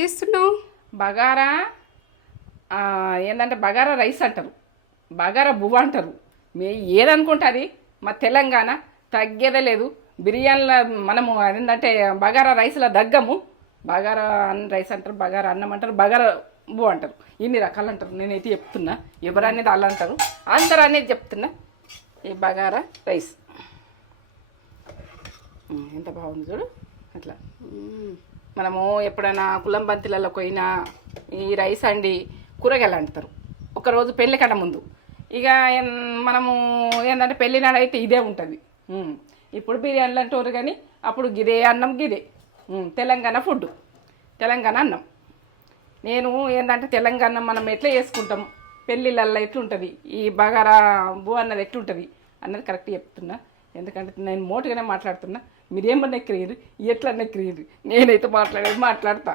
చేస్తున్నావు? బగారా ఏంటంటే బగారా రైస్ అంటారు, బగారా బువ్వ అంటారు. మీ ఏదనుకుంటుంది మా తెలంగాణ తగ్గేదే లేదు. బిర్యానీలో మనము ఏంటంటే బగారా రైస్లో దగ్గము. బగారా రైస్ అంటారు, బగారా అన్నం అంటారు, బగారా బువ్వ అంటారు. ఇన్ని రకాలు అంటారు. నేనైతే చెప్తున్నా, ఎవరు అనేది వాళ్ళు అంటారు, అందరూ అనేది చెప్తున్నా. ఈ బగారా రైస్ ఎంత బాగుంది చూడు. అట్లా మనము ఎప్పుడైనా కులం బంతిలలో పోయినా ఈ రైస్ అండి కూరగాయలు అంటారు ఒకరోజు పెళ్ళి కన్నా ముందు. ఇక మనము ఏంటంటే పెళ్ళి నాడైతే ఇదే ఉంటుంది. ఇప్పుడు బిర్యానీలు అంటారు కానీ అప్పుడు గిదే అన్నం గిదే. తెలంగాణ ఫుడ్, తెలంగాణ అన్నం. నేను ఏంటంటే తెలంగాణ మనం ఎట్లా చేసుకుంటాం, పెళ్ళిళ్ళల్లో ఎట్లుంటుంది, ఈ బగారా బువ్వ అన్నది ఎట్లుంటుంది అన్నది కరెక్ట్ చెప్తున్నా. ఎందుకంటే నేను మోటుగానే మాట్లాడుతున్నా. మీరేమన్నా ఎక్కిరియరు, ఎట్లన్నా ఎక్కిరియరు, నేనైతే మాట్లాడేది మాట్లాడతా.